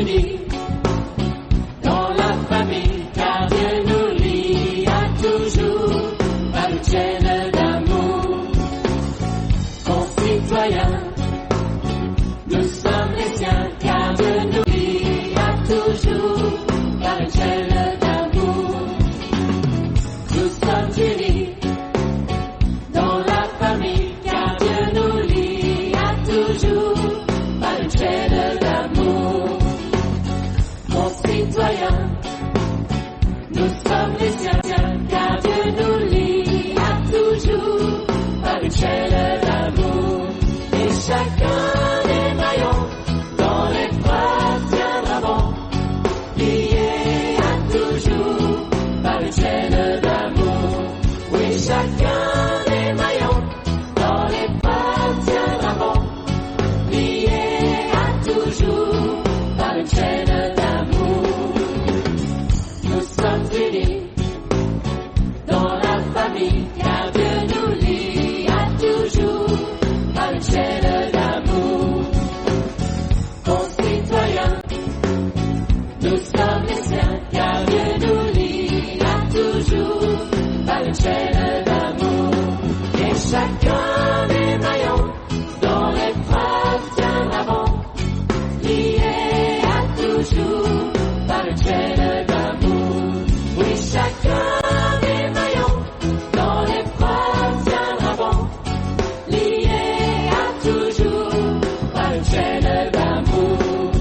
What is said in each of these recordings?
unis dans la famille, car Dieu nous lie à toujours par une chaîne d'amour. Concitoyens, nous sommes les siens, car Dieu nous lie à toujours par une chaîne d'amour. Nous sommes unis dans la famille, car Dieu nous lie à toujours par une chaîne d'amour. Mon citoyen, nous sommes les siens, car Dieu nous lie à toujours par une chaîne d'amour. Et chacun des maillons dans l'épreuve tiendra bon, lié à toujours par une chaîne d'amour. Oui, chacun des maillons dans l'épreuve tiendra bon, lié à toujours par une chaîne d'amour. Nous sommes unis dans la famille, car Dieu nous lie à toujours par une chaîne d'amour. Concitoyens, nous sommes les siens, car Dieu nous lie à toujours par une chaîne d'amour. Et chacun des maillons dans l'épreuve tiendra bon, lié à toujours par une chaîne d'amour. Oui, chacun des maillons dans l'épreuve tiendra bon, lié à toujours par une chaîne d'amour.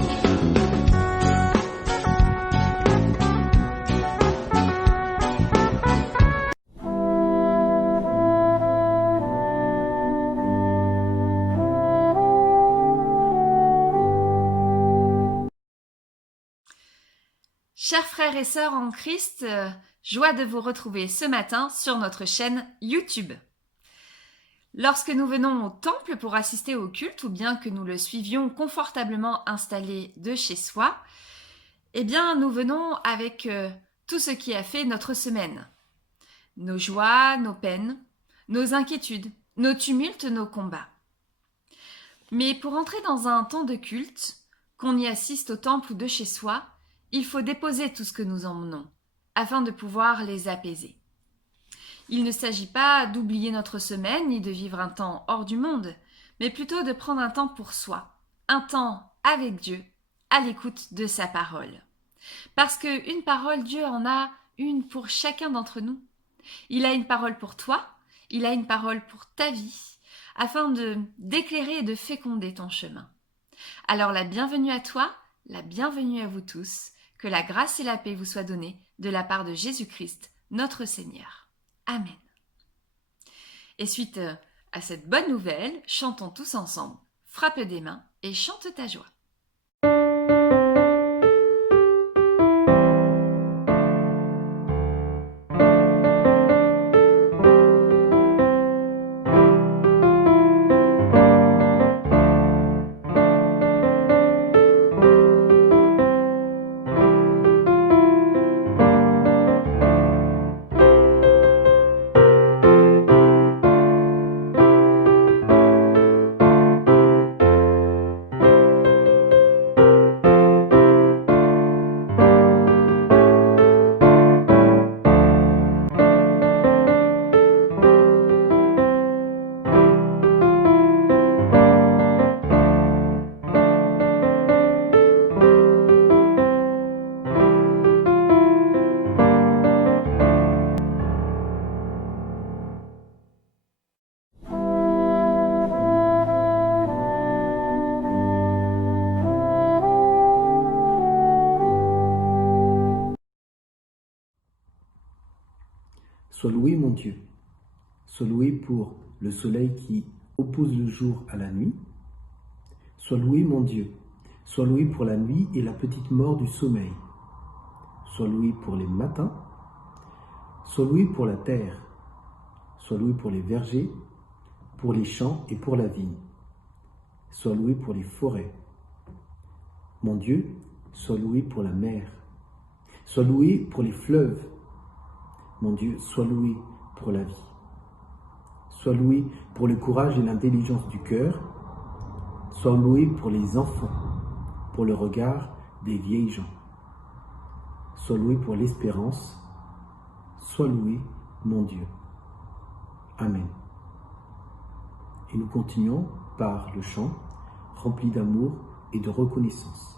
Chers frères et sœurs en Christ, joie de vous retrouver ce matin sur notre chaîne YouTube. Lorsque nous venons au temple pour assister au culte ou bien que nous le suivions confortablement installé de chez soi, eh bien nous venons avec tout ce qui a fait notre semaine. Nos joies, nos peines, nos inquiétudes, nos tumultes, nos combats. Mais pour entrer dans un temps de culte, qu'on y assiste au temple ou de chez soi, il faut déposer tout ce que nous emmenons, afin de pouvoir les apaiser. Il ne s'agit pas d'oublier notre semaine, ni de vivre un temps hors du monde, mais plutôt de prendre un temps pour soi, un temps avec Dieu, à l'écoute de sa parole. Parce qu'une parole, Dieu en a une pour chacun d'entre nous. Il a une parole pour toi, il a une parole pour ta vie, afin d'éclairer et de féconder ton chemin. Alors la bienvenue à toi, la bienvenue à vous tous, que la grâce et la paix vous soient données de la part de Jésus-Christ, notre Seigneur. Amen. Et suite à cette bonne nouvelle, chantons tous ensemble, frappe des mains et chante ta joie. Sois loué mon Dieu, sois loué pour le soleil qui oppose le jour à la nuit. Sois loué mon Dieu, sois loué pour la nuit et la petite mort du sommeil. Sois loué pour les matins, sois loué pour la terre, sois loué pour les vergers, pour les champs et pour la vigne. Sois loué pour les forêts. Mon Dieu, sois loué pour la mer. Sois loué pour les fleuves. Mon Dieu, sois loué pour la vie. Sois loué pour le courage et l'intelligence du cœur. Sois loué pour les enfants, pour le regard des vieilles gens. Sois loué pour l'espérance. Sois loué, mon Dieu. Amen. Et nous continuons par le chant rempli d'amour et de reconnaissance.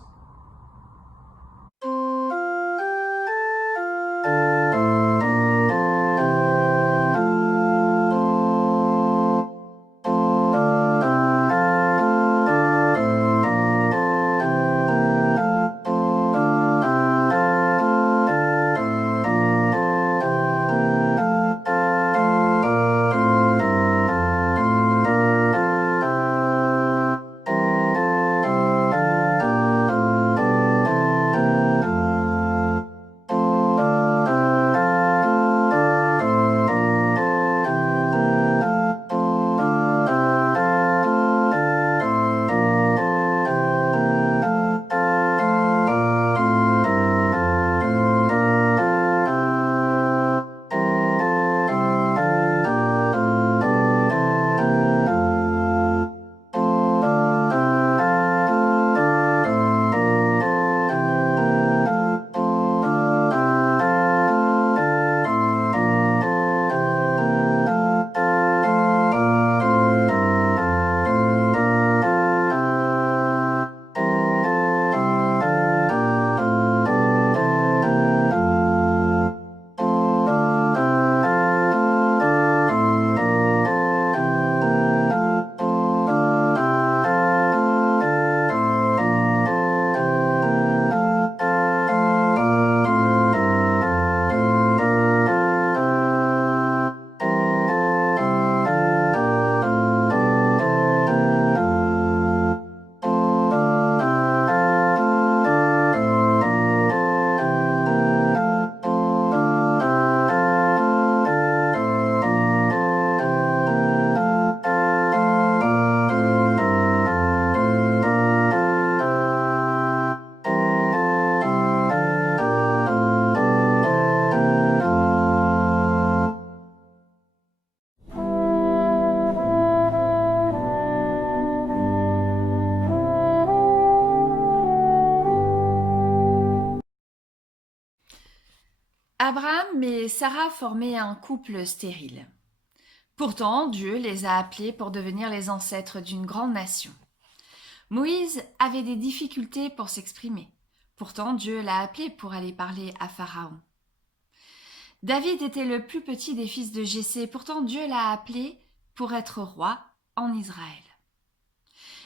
Abraham et Sarah formaient un couple stérile. Pourtant, Dieu les a appelés pour devenir les ancêtres d'une grande nation. Moïse avait des difficultés pour s'exprimer. Pourtant, Dieu l'a appelé pour aller parler à Pharaon. David était le plus petit des fils de Jessé. Pourtant, Dieu l'a appelé pour être roi en Israël.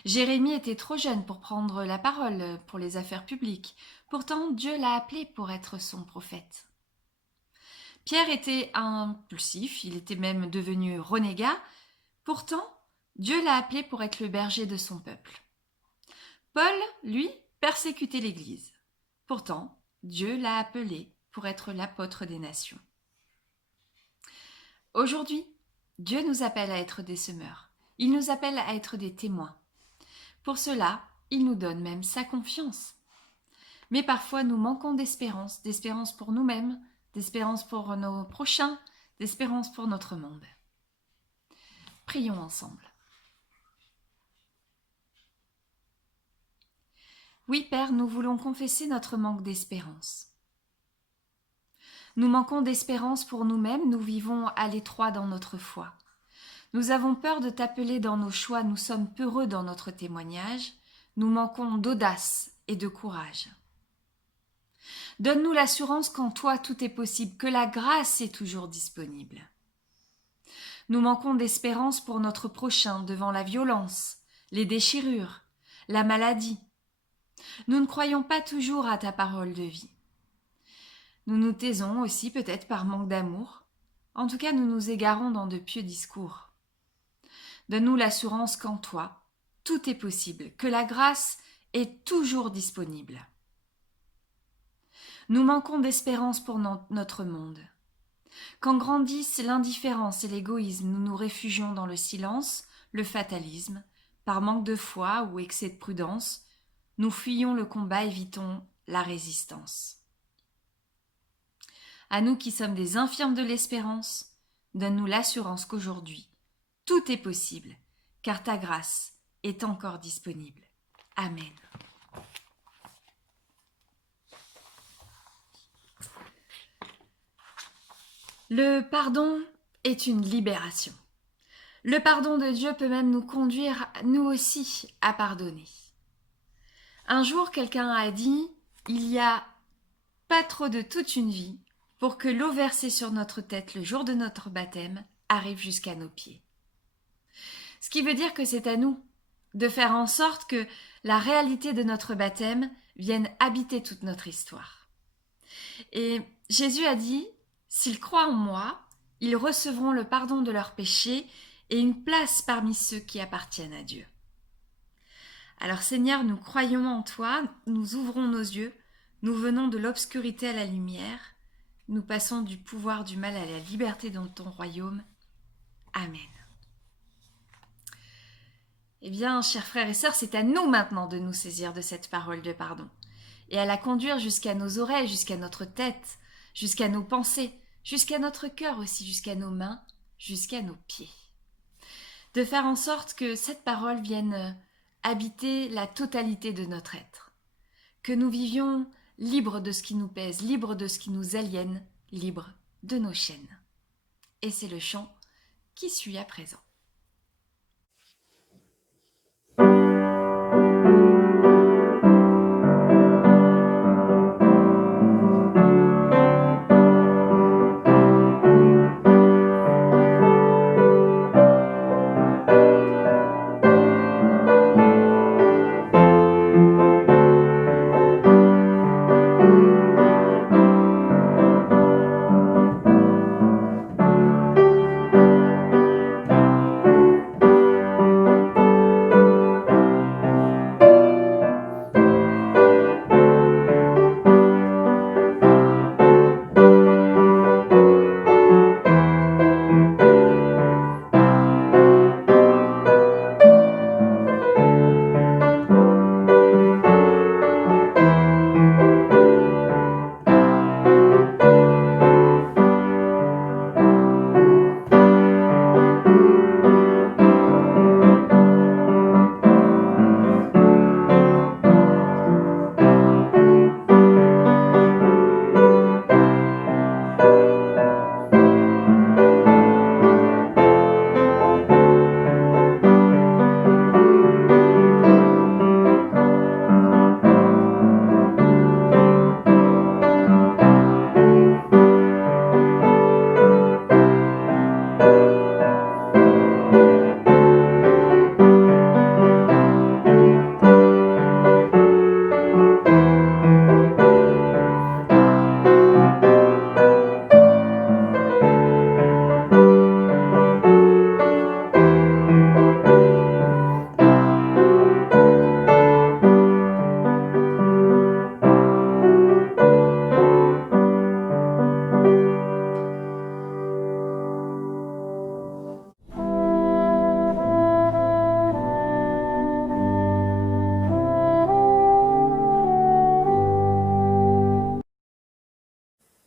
Jérémie était trop jeune pour prendre la parole pour les affaires publiques. Pourtant, Dieu l'a appelé pour être son prophète. Pierre était impulsif, il était même devenu renégat. Pourtant, Dieu l'a appelé pour être le berger de son peuple. Paul, lui, persécutait l'Église. Pourtant, Dieu l'a appelé pour être l'apôtre des nations. Aujourd'hui, Dieu nous appelle à être des semeurs. Il nous appelle à être des témoins. Pour cela, il nous donne même sa confiance. Mais parfois, nous manquons d'espérance pour nous-mêmes, d'espérance pour nos prochains, d'espérance pour notre monde. Prions ensemble. Oui, Père, nous voulons confesser notre manque d'espérance. Nous manquons d'espérance pour nous-mêmes, nous vivons à l'étroit dans notre foi. Nous avons peur de t'appeler dans nos choix, nous sommes peureux dans notre témoignage, nous manquons d'audace et de courage. Donne-nous l'assurance qu'en toi tout est possible, que la grâce est toujours disponible. Nous manquons d'espérance pour notre prochain devant la violence, les déchirures, la maladie. Nous ne croyons pas toujours à ta parole de vie. Nous nous taisons aussi peut-être par manque d'amour. En tout cas, nous nous égarons dans de pieux discours. Donne-nous l'assurance qu'en toi, tout est possible, que la grâce est toujours disponible. Nous manquons d'espérance pour notre monde. Quand grandissent l'indifférence et l'égoïsme, nous nous réfugions dans le silence, le fatalisme, par manque de foi ou excès de prudence, nous fuyons le combat, évitons la résistance. À nous qui sommes des infirmes de l'espérance, donne-nous l'assurance qu'aujourd'hui, tout est possible, car ta grâce est encore disponible. Amen. Le pardon est une libération. Le pardon de Dieu peut même nous conduire, nous aussi, à pardonner. Un jour, quelqu'un a dit « Il y a pas trop de toute une vie pour que l'eau versée sur notre tête le jour de notre baptême arrive jusqu'à nos pieds. » Ce qui veut dire que c'est à nous de faire en sorte que la réalité de notre baptême vienne habiter toute notre histoire. Et Jésus a dit « S'ils croient en moi, ils recevront le pardon de leurs péchés et une place parmi ceux qui appartiennent à Dieu. » Alors Seigneur, nous croyons en toi, nous ouvrons nos yeux, nous venons de l'obscurité à la lumière, nous passons du pouvoir du mal à la liberté dans ton royaume. Amen. Eh bien, chers frères et sœurs, c'est à nous maintenant de nous saisir de cette parole de pardon et à la conduire jusqu'à nos oreilles, jusqu'à notre tête, jusqu'à nos pensées, jusqu'à notre cœur aussi, jusqu'à nos mains, jusqu'à nos pieds. De faire en sorte que cette parole vienne habiter la totalité de notre être, que nous vivions libres de ce qui nous pèse, libres de ce qui nous aliène, libres de nos chaînes. Et c'est le chant qui suit à présent.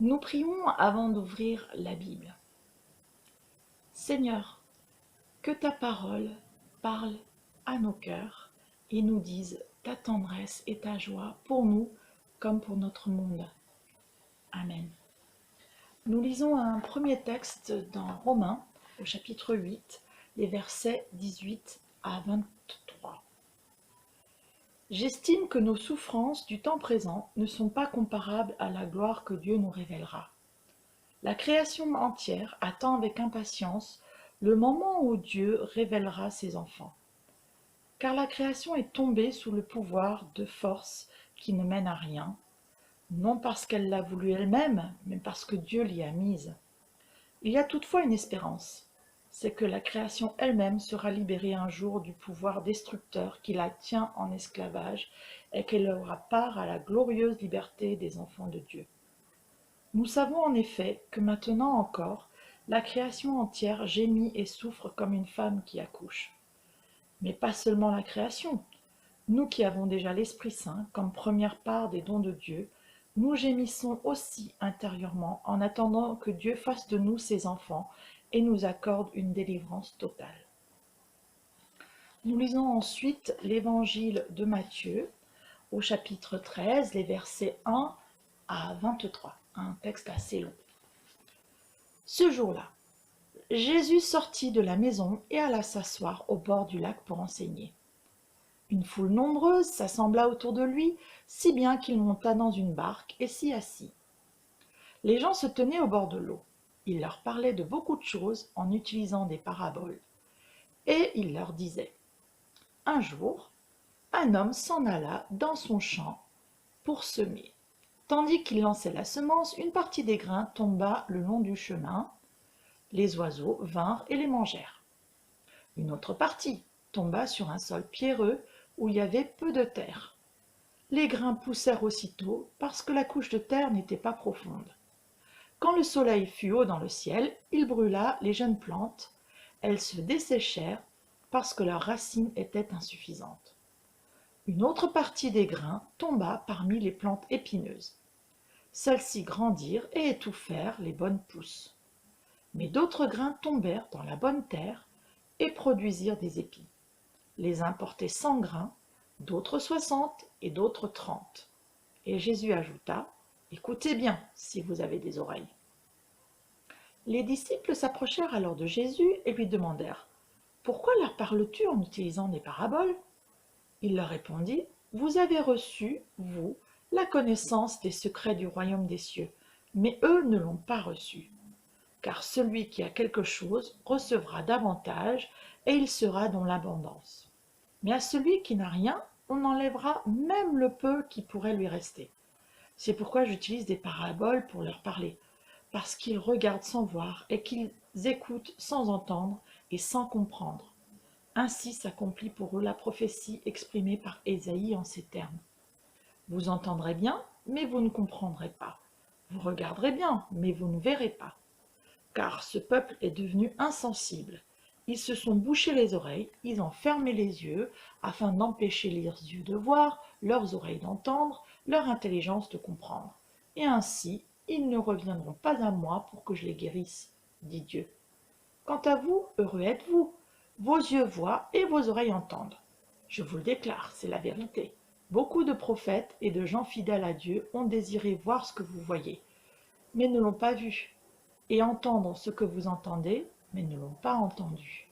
Nous prions avant d'ouvrir la Bible. Seigneur, que ta parole parle à nos cœurs et nous dise ta tendresse et ta joie pour nous comme pour notre monde. Amen. Nous lisons un premier texte dans Romains, au chapitre 8, les versets 18 à 23. J'estime que nos souffrances du temps présent ne sont pas comparables à la gloire que Dieu nous révélera. La création entière attend avec impatience le moment où Dieu révélera ses enfants. Car la création est tombée sous le pouvoir de forces qui ne mènent à rien, non parce qu'elle l'a voulu elle-même, mais parce que Dieu l'y a mise. Il y a toutefois une espérance, c'est que la création elle-même sera libérée un jour du pouvoir destructeur qui la tient en esclavage et qu'elle aura part à la glorieuse liberté des enfants de Dieu. Nous savons en effet que maintenant encore, la création entière gémit et souffre comme une femme qui accouche. Mais pas seulement la création. Nous qui avons déjà l'Esprit Saint comme première part des dons de Dieu, nous gémissons aussi intérieurement en attendant que Dieu fasse de nous ses enfants et nous accorde une délivrance totale. Nous lisons ensuite l'évangile de Matthieu au chapitre 13, les versets 1 à 23, un texte assez long. Ce jour-là, Jésus sortit de la maison et alla s'asseoir au bord du lac pour enseigner. Une foule nombreuse s'assembla autour de lui, si bien qu'il monta dans une barque et s'y assit. Les gens se tenaient au bord de l'eau. Il leur parlait de beaucoup de choses en utilisant des paraboles. Et il leur disait: un jour, un homme s'en alla dans son champ pour semer. Tandis qu'il lançait la semence, une partie des grains tomba le long du chemin. Les oiseaux vinrent et les mangèrent. Une autre partie tomba sur un sol pierreux où il y avait peu de terre. Les grains poussèrent aussitôt parce que la couche de terre n'était pas profonde. Quand le soleil fut haut dans le ciel, il brûla les jeunes plantes. Elles se desséchèrent parce que leurs racines étaient insuffisantes. Une autre partie des grains tomba parmi les plantes épineuses. Celles-ci grandirent et étouffèrent les bonnes pousses. Mais d'autres grains tombèrent dans la bonne terre et produisirent des épis. Les uns portaient 100 grains, d'autres 60 et d'autres 30. Et Jésus ajouta: écoutez bien si vous avez des oreilles. Les disciples s'approchèrent alors de Jésus et lui demandèrent: pourquoi leur parles-tu en utilisant des paraboles? Il leur répondit: vous avez reçu, vous, la connaissance des secrets du royaume des cieux, mais eux ne l'ont pas reçu. Car celui qui a quelque chose recevra davantage, et il sera dans l'abondance. Mais à celui qui n'a rien, on enlèvera même le peu qui pourrait lui rester. C'est pourquoi j'utilise des paraboles pour leur parler, parce qu'ils regardent sans voir et qu'ils écoutent sans entendre et sans comprendre. Ainsi s'accomplit pour eux la prophétie exprimée par Ésaïe en ces termes. Vous entendrez bien, mais vous ne comprendrez pas. Vous regarderez bien, mais vous ne verrez pas. Car ce peuple est devenu insensible. Ils se sont bouchés les oreilles, ils ont fermé les yeux, afin d'empêcher leurs yeux de voir, leurs oreilles d'entendre, leur intelligence de comprendre. Et ainsi, ils ne reviendront pas à moi pour que je les guérisse, dit Dieu. Quant à vous, heureux êtes-vous. Vos yeux voient et vos oreilles entendent. Je vous le déclare, c'est la vérité. Beaucoup de prophètes et de gens fidèles à Dieu ont désiré voir ce que vous voyez, mais ne l'ont pas vu, et entendre ce que vous entendez, mais ne l'ont pas entendu.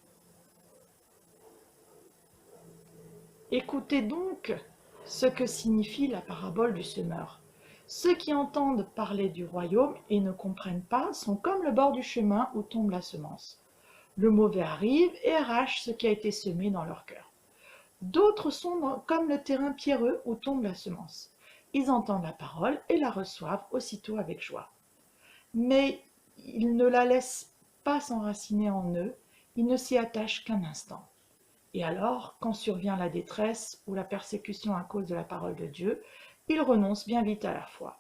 Écoutez donc ce que signifie la parabole du semeur. Ceux qui entendent parler du royaume et ne comprennent pas sont comme le bord du chemin où tombe la semence. Le mauvais arrive et arrache ce qui a été semé dans leur cœur. D'autres sont comme le terrain pierreux où tombe la semence. Ils entendent la parole et la reçoivent aussitôt avec joie. Mais ils ne la laissent pas s'enraciner en eux, ils ne s'y attachent qu'un instant. Et alors, quand survient la détresse ou la persécution à cause de la parole de Dieu, ils renoncent bien vite à la foi.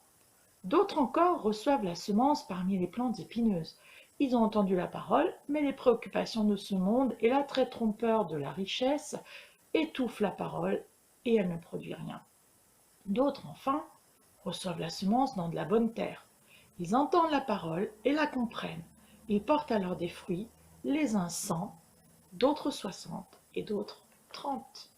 D'autres encore reçoivent la semence parmi les plantes épineuses. Ils ont entendu la parole, mais les préoccupations de ce monde et l'attrait trompeur de la richesse étouffent la parole et elle ne produit rien. D'autres, enfin, reçoivent la semence dans de la bonne terre. Ils entendent la parole et la comprennent. Ils portent alors des fruits, les uns 100, d'autres 60 et d'autres 30.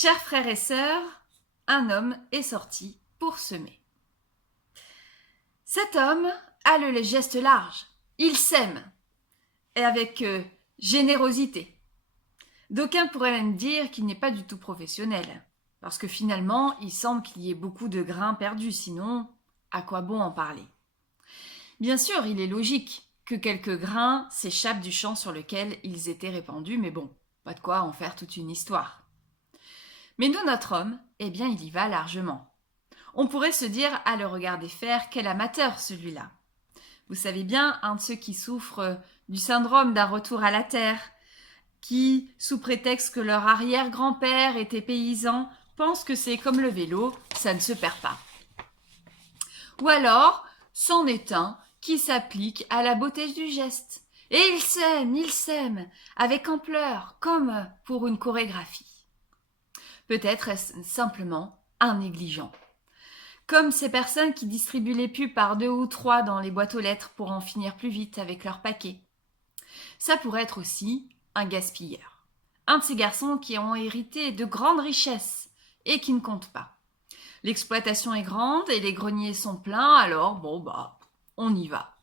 Chers frères et sœurs, un homme est sorti pour semer. Cet homme a le geste large. Il sème, et avec générosité. D'aucuns pourraient même dire qu'il n'est pas du tout professionnel, parce que finalement, il semble qu'il y ait beaucoup de grains perdus, sinon, à quoi bon en parler? Bien sûr, il est logique que quelques grains s'échappent du champ sur lequel ils étaient répandus, mais bon, pas de quoi en faire toute une histoire. Mais nous, notre homme, eh bien, il y va largement. On pourrait se dire, à le regarder faire, quel amateur celui-là. Vous savez bien, un de ceux qui souffrent du syndrome d'un retour à la terre, qui, sous prétexte que leur arrière-grand-père était paysan, pensent que c'est comme le vélo, ça ne se perd pas. Ou alors, c'en est un qui s'applique à la beauté du geste. Et il sème, avec ampleur, comme pour une chorégraphie. Peut-être est-ce simplement un négligent. Comme ces personnes qui distribuent les pubs par 2 ou 3 dans les boîtes aux lettres pour en finir plus vite avec leurs paquets. Ça pourrait être aussi un gaspilleur. Un de ces garçons qui ont hérité de grandes richesses et qui ne comptent pas. L'exploitation est grande et les greniers sont pleins, alors on y va.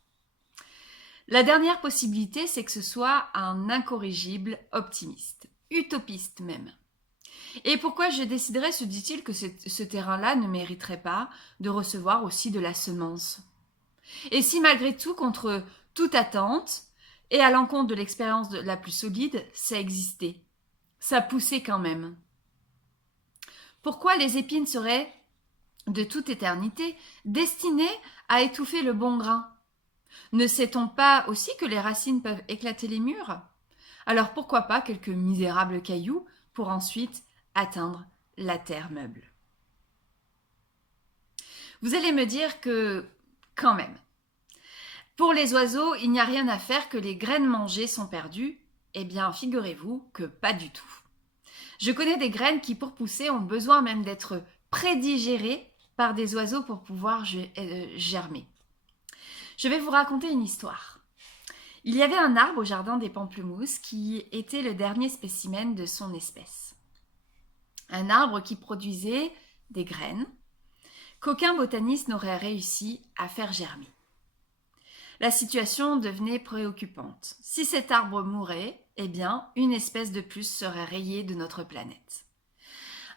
La dernière possibilité, c'est que ce soit un incorrigible optimiste, utopiste même. Et pourquoi je déciderais, se dit-il, que ce terrain-là ne mériterait pas de recevoir aussi de la semence? Et si malgré tout, contre toute attente, et à l'encontre de l'expérience la plus solide, ça existait, ça poussait quand même? Pourquoi les épines seraient, de toute éternité, destinées à étouffer le bon grain? Ne sait-on pas aussi que les racines peuvent éclater les murs? Alors pourquoi pas quelques misérables cailloux pour ensuite atteindre la terre meuble? Vous allez me dire que, quand même, pour les oiseaux, il n'y a rien à faire, que les graines mangées sont perdues. Eh bien, figurez-vous que pas du tout. Je connais des graines qui, pour pousser, ont besoin même d'être prédigérées par des oiseaux pour pouvoir germer. Je vais vous raconter une histoire. Il y avait un arbre au jardin des Pamplemousses qui était le dernier spécimen de son espèce. Un arbre qui produisait des graines qu'aucun botaniste n'aurait réussi à faire germer. La situation devenait préoccupante. Si cet arbre mourait, eh bien, une espèce de plus serait rayée de notre planète.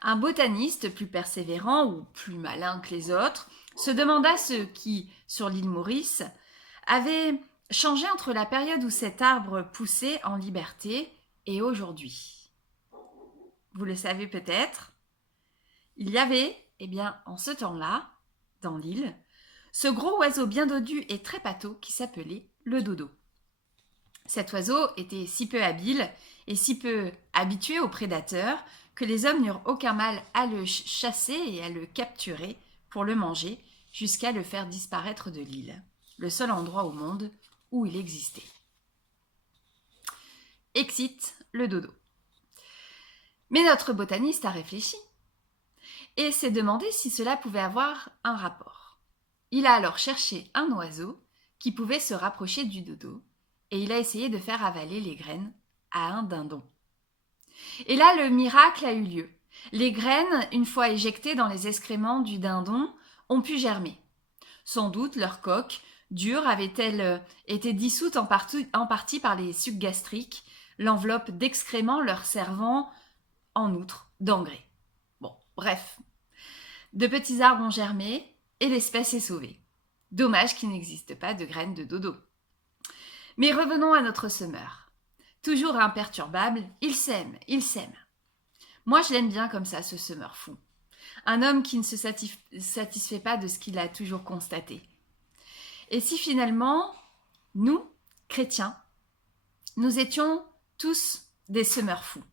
Un botaniste plus persévérant ou plus malin que les autres se demanda ce qui, sur l'île Maurice, avait changé entre la période où cet arbre poussait en liberté et aujourd'hui. Vous le savez peut-être, il y avait, eh bien, en ce temps-là, dans l'île, ce gros oiseau bien dodu et très pâteau qui s'appelait le dodo. Cet oiseau était si peu habile et si peu habitué aux prédateurs que les hommes n'eurent aucun mal à le chasser et à le capturer pour le manger jusqu'à le faire disparaître de l'île, le seul endroit au monde où il existait. Excite le dodo. Mais notre botaniste a réfléchi et s'est demandé si cela pouvait avoir un rapport. Il a alors cherché un oiseau qui pouvait se rapprocher du dodo et il a essayé de faire avaler les graines à un dindon. Et là, le miracle a eu lieu. Les graines, une fois éjectées dans les excréments du dindon, ont pu germer. Sans doute leur coque dure avait-elle été dissoute en partie par les sucs gastriques, l'enveloppe d'excréments leur servant en outre d'engrais. Bon, bref. De petits arbres ont germé et l'espèce est sauvée. Dommage qu'il n'existe pas de graines de dodo. Mais revenons à notre semeur. Toujours imperturbable, il sème. Moi, je l'aime bien comme ça, ce semeur fou. Un homme qui ne se satisfait pas de ce qu'il a toujours constaté. Et si finalement, nous, chrétiens, nous étions tous des semeurs fous,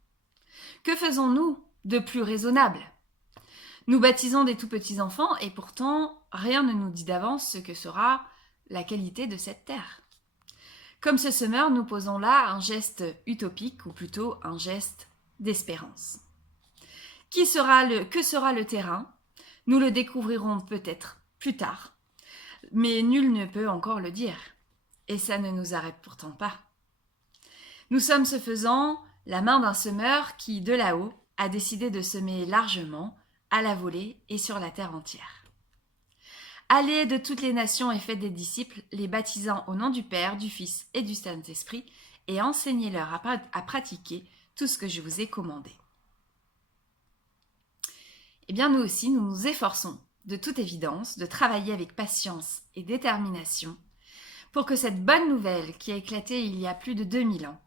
que faisons-nous de plus raisonnable? Nous baptisons des tout petits enfants et pourtant, rien ne nous dit d'avance ce que sera la qualité de cette terre. Comme ce semeur, nous posons là un geste utopique ou plutôt un geste d'espérance. Que sera le terrain? Nous le découvrirons peut-être plus tard, mais nul ne peut encore le dire. Et ça ne nous arrête pourtant pas. Nous sommes ce faisant la main d'un semeur qui, de là-haut, a décidé de semer largement, à la volée et sur la terre entière. Allez de toutes les nations et faites des disciples, les baptisant au nom du Père, du Fils et du Saint-Esprit, et enseignez-leur à pratiquer tout ce que je vous ai commandé. Eh bien, nous aussi, nous nous efforçons, de toute évidence, de travailler avec patience et détermination pour que cette bonne nouvelle qui a éclaté il y a plus de 2000 ans,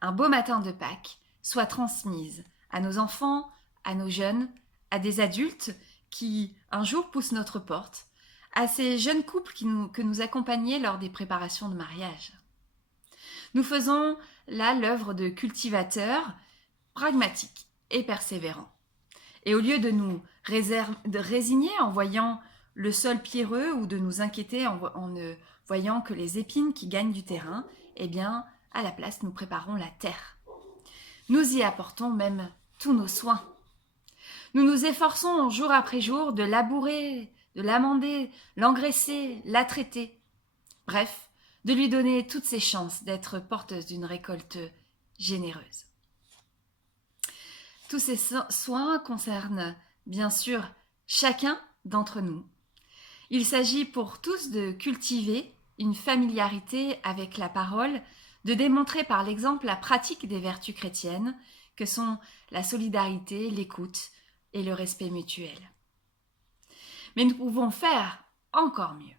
un beau matin de Pâques, soit transmise à nos enfants, à nos jeunes, à des adultes qui, un jour, poussent notre porte, à ces jeunes couples que nous accompagnaient lors des préparations de mariage. Nous faisons là l'œuvre de cultivateurs pragmatiques et persévérants. Et au lieu de nous résigner en voyant le sol pierreux ou de nous inquiéter en voyant que les épines qui gagnent du terrain, eh bien, à la place, nous préparons la terre. Nous y apportons même tous nos soins. Nous nous efforçons jour après jour de labourer, de l'amender, l'engraisser, la traiter. Bref, de lui donner toutes ses chances d'être porteuse d'une récolte généreuse. Tous ces soins concernent, bien sûr, chacun d'entre nous. Il s'agit pour tous de cultiver une familiarité avec la parole, de démontrer par l'exemple la pratique des vertus chrétiennes, que sont la solidarité, l'écoute et le respect mutuel. Mais nous pouvons faire encore mieux.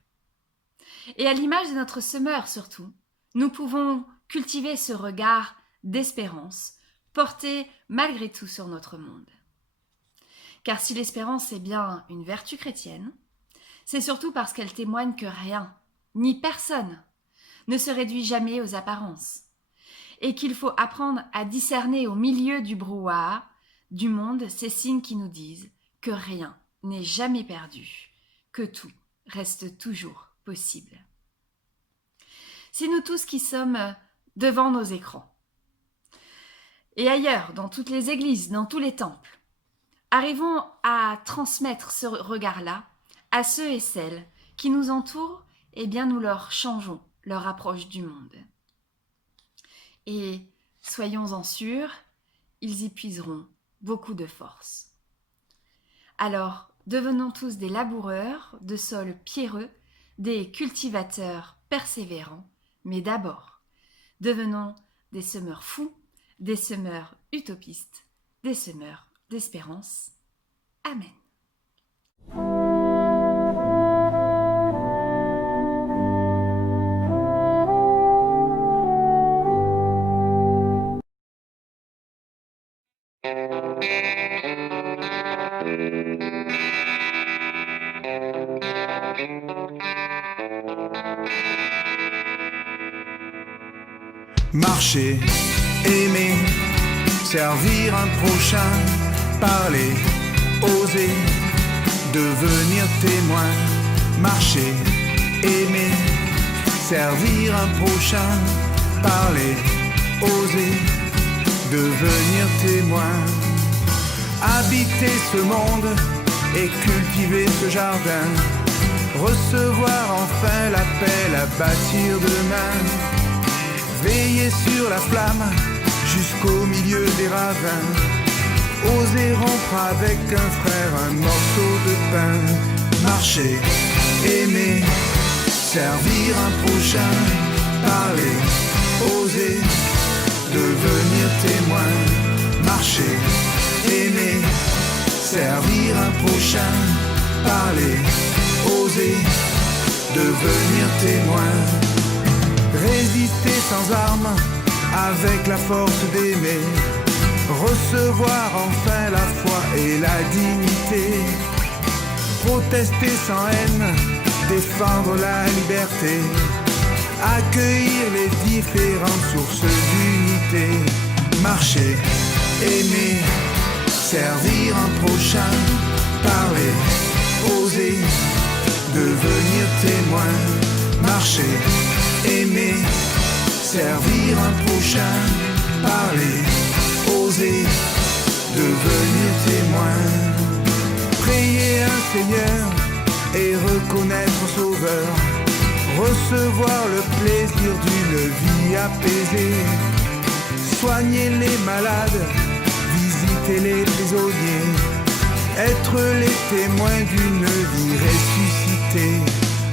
Et à l'image de notre semeur surtout, nous pouvons cultiver ce regard d'espérance, porté malgré tout sur notre monde. Car si l'espérance est bien une vertu chrétienne, c'est surtout parce qu'elle témoigne que rien, ni personne, ne se réduit jamais aux apparences, et qu'il faut apprendre à discerner au milieu du brouhaha du monde ces signes qui nous disent que rien n'est jamais perdu, que tout reste toujours possible. C'est nous tous qui sommes devant nos écrans, et ailleurs, dans toutes les églises, dans tous les temples, arrivons à transmettre ce regard-là à ceux et celles qui nous entourent, eh bien nous leur changeons leur approche du monde. Et soyons-en sûrs, ils y puiseront beaucoup de force. Alors, devenons tous des laboureurs de sols pierreux, des cultivateurs persévérants, mais d'abord, devenons des semeurs fous, des semeurs utopistes, des semeurs d'espérance. Amen. Marcher, aimer, servir un prochain, parler, oser, devenir témoin. Marcher, aimer, servir un prochain, parler, oser, devenir témoin. Habiter ce monde et cultiver ce jardin, recevoir enfin l'appel à bâtir demain. Veiller sur la flamme jusqu'au milieu des ravins, oser rompre avec un frère un morceau de pain. Marcher, aimer, servir un prochain, parler, oser, devenir témoin. Marcher, aimer, servir un prochain, parler, oser, devenir témoin. Résister sans armes, avec la force d'aimer, recevoir enfin la foi et la dignité, protester sans haine, défendre la liberté, accueillir les différentes sources d'unité. Marcher, aimer, servir un prochain, parler, oser, devenir témoin. Marcher, aimer, servir un prochain, parler, oser, devenir témoin. Prier un Seigneur et reconnaître Sauveur, recevoir le plaisir d'une vie apaisée, soigner les malades, visiter été les prisonniers, être les témoins d'une vie ressuscitée,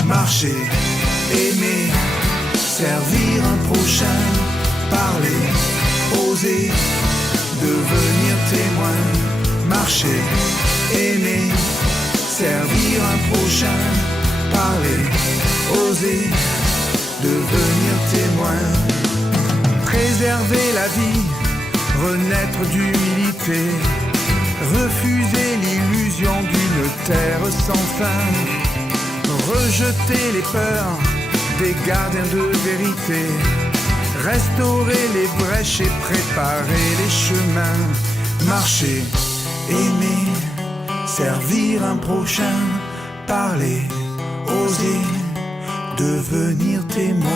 marcher, aimer, servir un prochain, parler, oser, devenir témoin, marcher, aimer, servir un prochain, parler, oser, devenir témoin, préserver la vie, renaître d'humilité, refuser l'illusion d'une terre sans fin, rejeter les peurs des gardiens de vérité, restaurer les brèches et préparer les chemins, marcher, aimer, servir un prochain, parler, oser, devenir témoin.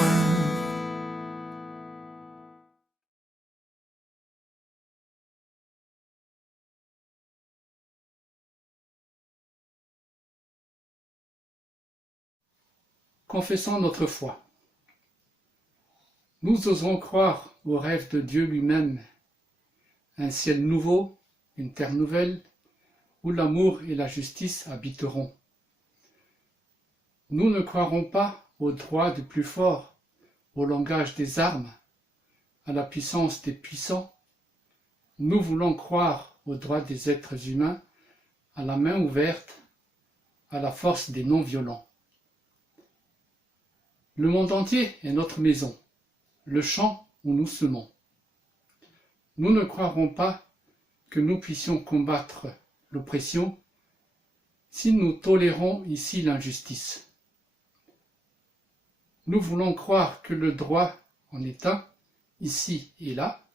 Confessons notre foi. Nous osons croire au rêve de Dieu lui-même, un ciel nouveau, une terre nouvelle, où l'amour et la justice habiteront. Nous ne croirons pas au droit du plus fort, au langage des armes, à la puissance des puissants. Nous voulons croire au droit des êtres humains, à la main ouverte, à la force des non-violents. Le monde entier est notre maison, le champ où nous semons. Nous ne croirons pas que nous puissions combattre l'oppression si nous tolérons ici l'injustice. Nous voulons croire que le droit en est un, ici et là,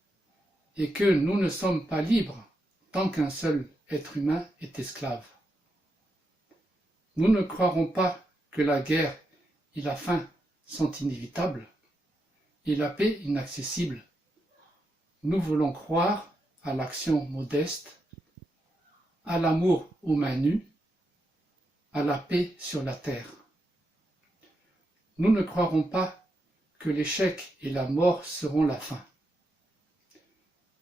et que nous ne sommes pas libres tant qu'un seul être humain est esclave. Nous ne croirons pas que la guerre et la faim sont inévitables et la paix inaccessible. Nous voulons croire à l'action modeste, à l'amour aux mains nues, à la paix sur la terre. Nous ne croirons pas que l'échec et la mort seront la fin.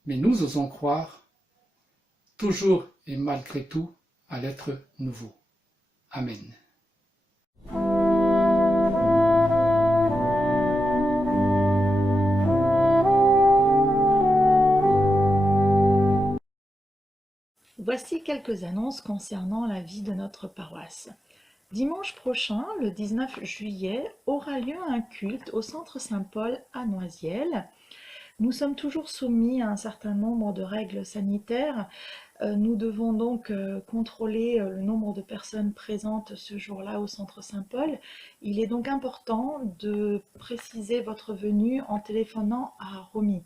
Mais nous osons croire, toujours et malgré tout, à l'être nouveau. Amen. Voici quelques annonces concernant la vie de notre paroisse. Dimanche prochain, le 19 juillet, aura lieu un culte au Centre Saint-Paul à Noisiel. Nous sommes toujours soumis à un certain nombre de règles sanitaires. Nous devons donc contrôler le nombre de personnes présentes ce jour-là au Centre Saint-Paul. Il est donc important de préciser votre venue en téléphonant à Romy.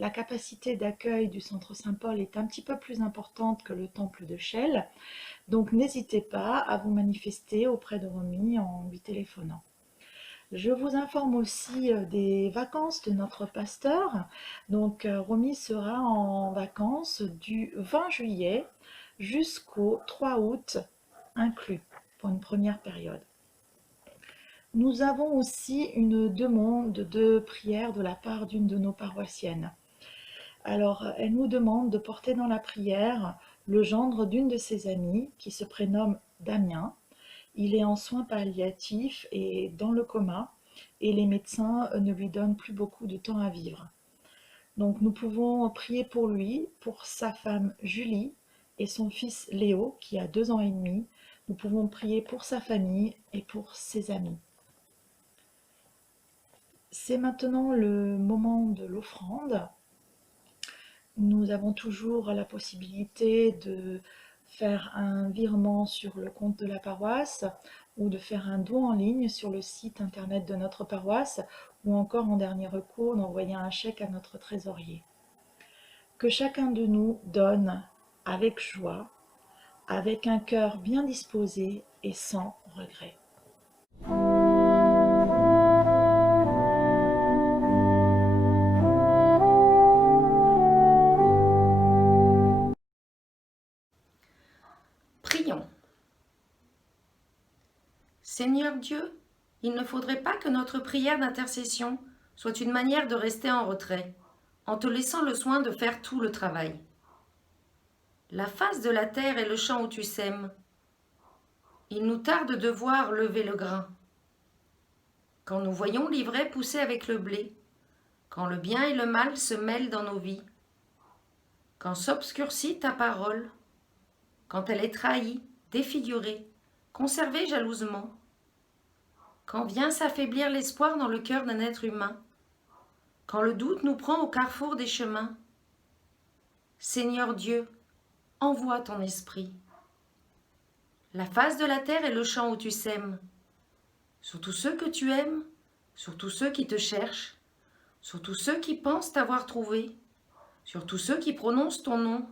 La capacité d'accueil du Centre Saint-Paul est un petit peu plus importante que le temple de Chelles, donc n'hésitez pas à vous manifester auprès de Romy en lui téléphonant. Je vous informe aussi des vacances de notre pasteur. Donc Romy sera en vacances du 20 juillet jusqu'au 3 août inclus pour une première période. Nous avons aussi une demande de prière de la part d'une de nos paroissiennes. Alors, elle nous demande de porter dans la prière le gendre d'une de ses amies qui se prénomme Damien. Il est en soins palliatifs et dans le coma et les médecins ne lui donnent plus beaucoup de temps à vivre. Donc nous pouvons prier pour lui, pour sa femme Julie et son fils Léo qui a 2 ans et demi. Nous pouvons prier pour sa famille et pour ses amis. C'est maintenant le moment de l'offrande. Nous avons toujours la possibilité de faire un virement sur le compte de la paroisse ou de faire un don en ligne sur le site internet de notre paroisse ou encore en dernier recours d'envoyer un chèque à notre trésorier. Que chacun de nous donne avec joie, avec un cœur bien disposé et sans regret. Prions. Seigneur Dieu, il ne faudrait pas que notre prière d'intercession soit une manière de rester en retrait, en te laissant le soin de faire tout le travail. La face de la terre est le champ où tu sèmes. Il nous tarde de voir lever le grain. Quand nous voyons l'ivraie pousser avec le blé, quand le bien et le mal se mêlent dans nos vies, quand s'obscurcit ta parole, quand elle est trahie, défigurée, conservée jalousement, quand vient s'affaiblir l'espoir dans le cœur d'un être humain, quand le doute nous prend au carrefour des chemins, Seigneur Dieu, envoie ton esprit. La face de la terre est le champ où tu sèmes. Sur tous ceux que tu aimes, sur tous ceux qui te cherchent, sur tous ceux qui pensent t'avoir trouvé, sur tous ceux qui prononcent ton nom,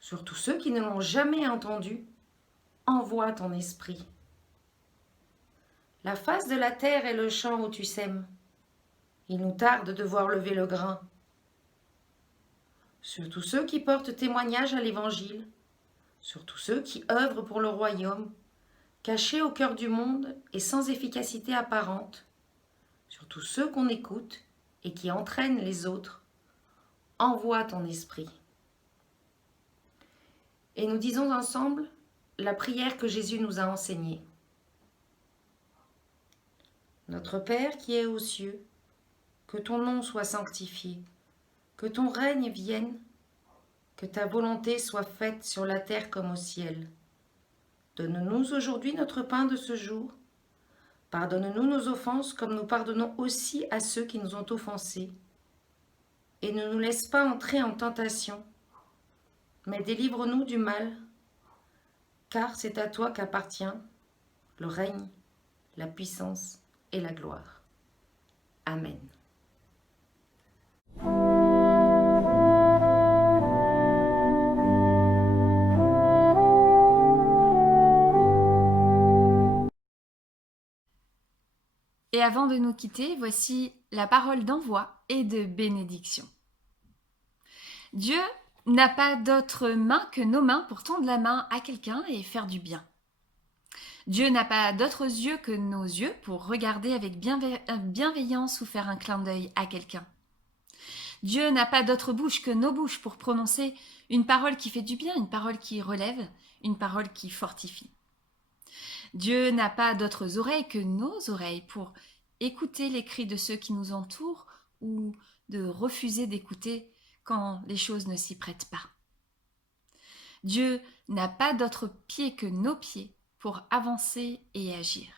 sur tous ceux qui ne l'ont jamais entendu, envoie ton esprit. La face de la terre est le champ où tu sèmes. Il nous tarde de voir lever le grain. Sur tous ceux qui portent témoignage à l'Évangile, sur tous ceux qui œuvrent pour le royaume, cachés au cœur du monde et sans efficacité apparente, sur tous ceux qu'on écoute et qui entraînent les autres, envoie ton esprit. Et nous disons ensemble la prière que Jésus nous a enseignée. Notre Père qui es aux cieux, que ton nom soit sanctifié, que ton règne vienne, que ta volonté soit faite sur la terre comme au ciel. Donne-nous aujourd'hui notre pain de ce jour. Pardonne-nous nos offenses comme nous pardonnons aussi à ceux qui nous ont offensés. Et ne nous laisse pas entrer en tentation, mais délivre-nous du mal, car c'est à toi qu'appartient le règne, la puissance et la gloire. Amen. Et avant de nous quitter, voici la parole d'envoi et de bénédiction. Dieu n'a pas d'autre main que nos mains pour tendre la main à quelqu'un et faire du bien. Dieu n'a pas d'autres yeux que nos yeux pour regarder avec bienveillance ou faire un clin d'œil à quelqu'un. Dieu n'a pas d'autre bouche que nos bouches pour prononcer une parole qui fait du bien, une parole qui relève, une parole qui fortifie. Dieu n'a pas d'autres oreilles que nos oreilles pour écouter les cris de ceux qui nous entourent ou de refuser d'écouter quand les choses ne s'y prêtent pas. Dieu n'a pas d'autres pieds que nos pieds pour avancer et agir.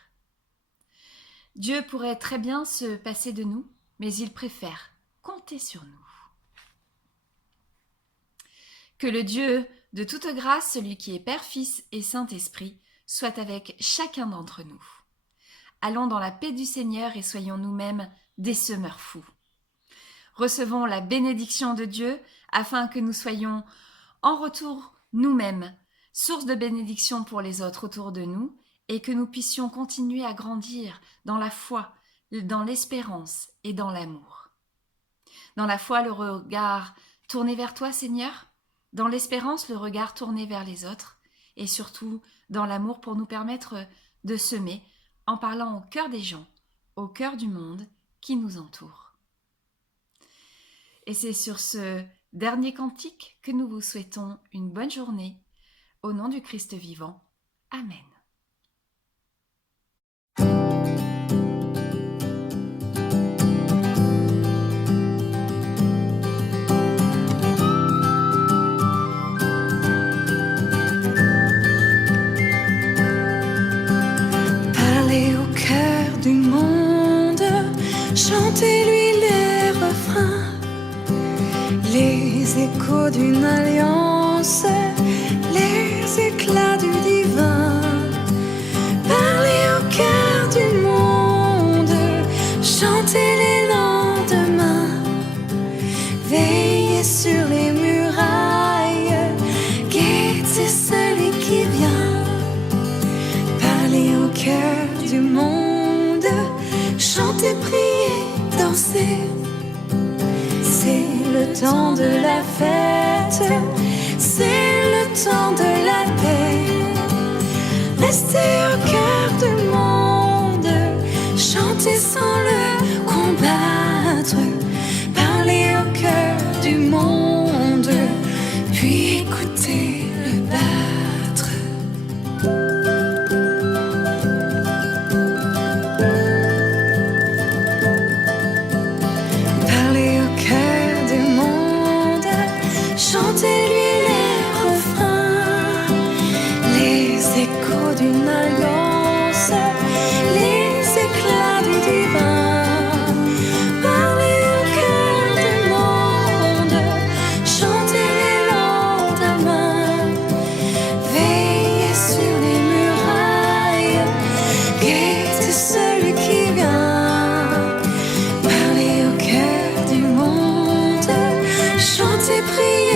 Dieu pourrait très bien se passer de nous, mais il préfère compter sur nous. Que le Dieu de toute grâce, celui qui est Père, Fils et Saint-Esprit, soit avec chacun d'entre nous. Allons dans la paix du Seigneur et soyons nous-mêmes des semeurs fous. Recevons la bénédiction de Dieu afin que nous soyons en retour nous-mêmes, source de bénédiction pour les autres autour de nous et que nous puissions continuer à grandir dans la foi, dans l'espérance et dans l'amour. Dans la foi, le regard tourné vers toi, Seigneur, dans l'espérance, le regard tourné vers les autres et surtout dans l'amour pour nous permettre de semer en parlant au cœur des gens, au cœur du monde qui nous entoure. Et c'est sur ce dernier cantique que nous vous souhaitons une bonne journée. Au nom du Christ vivant. Amen. Parlez au cœur du monde, chantez-lui les refrains, les échos d'une alliance, les éclats du divin. Parlez au cœur du monde, chantez les lendemains, veillez sur les murailles, guettez celui qui vient. Parlez au cœur du monde, chantez, priez, dansez. C'est le temps de la fête, c'est le temps de la paix. Restez au cœur du monde, chantez sans le combattre. Parlez au cœur du monde, puis écoutez. chantez-lui les refrains, les échos d'une alliance, les éclats du divin. Parlez au cœur du monde, chantez les lendemains, veillez sur les murailles, guettez celui qui vient. Parlez au cœur du monde, chantez, priez.